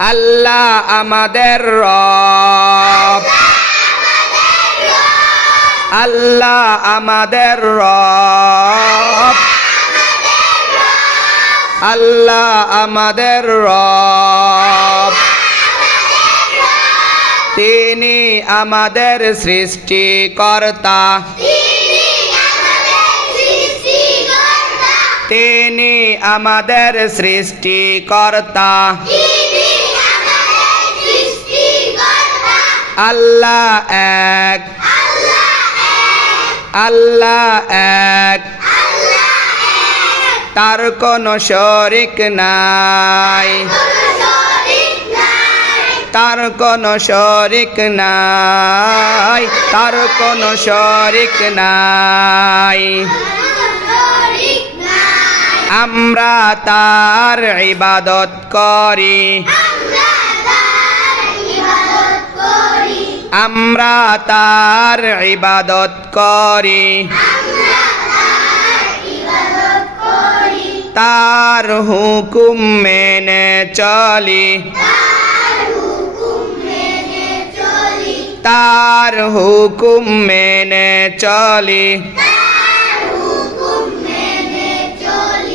আল্লাহ আমাদের রব। আল্লাহ আমাদের রব। আল্লাহ আমাদের রব। তিনি আমাদের সৃষ্টিকর্তা। তিনি আমাদের সৃষ্টিকর্তা। আল্লাহ এক। আল্লাহ এক। তার কোনো শরিক নাই। তার কোনো শরিক নাই। তার কোনো শরিক নাই। আমরা তার ইবাদত করি। আমরা তার ইবাদত করি। তার হুকুম মেনে চলি। তার হুকুম মেনে চলি।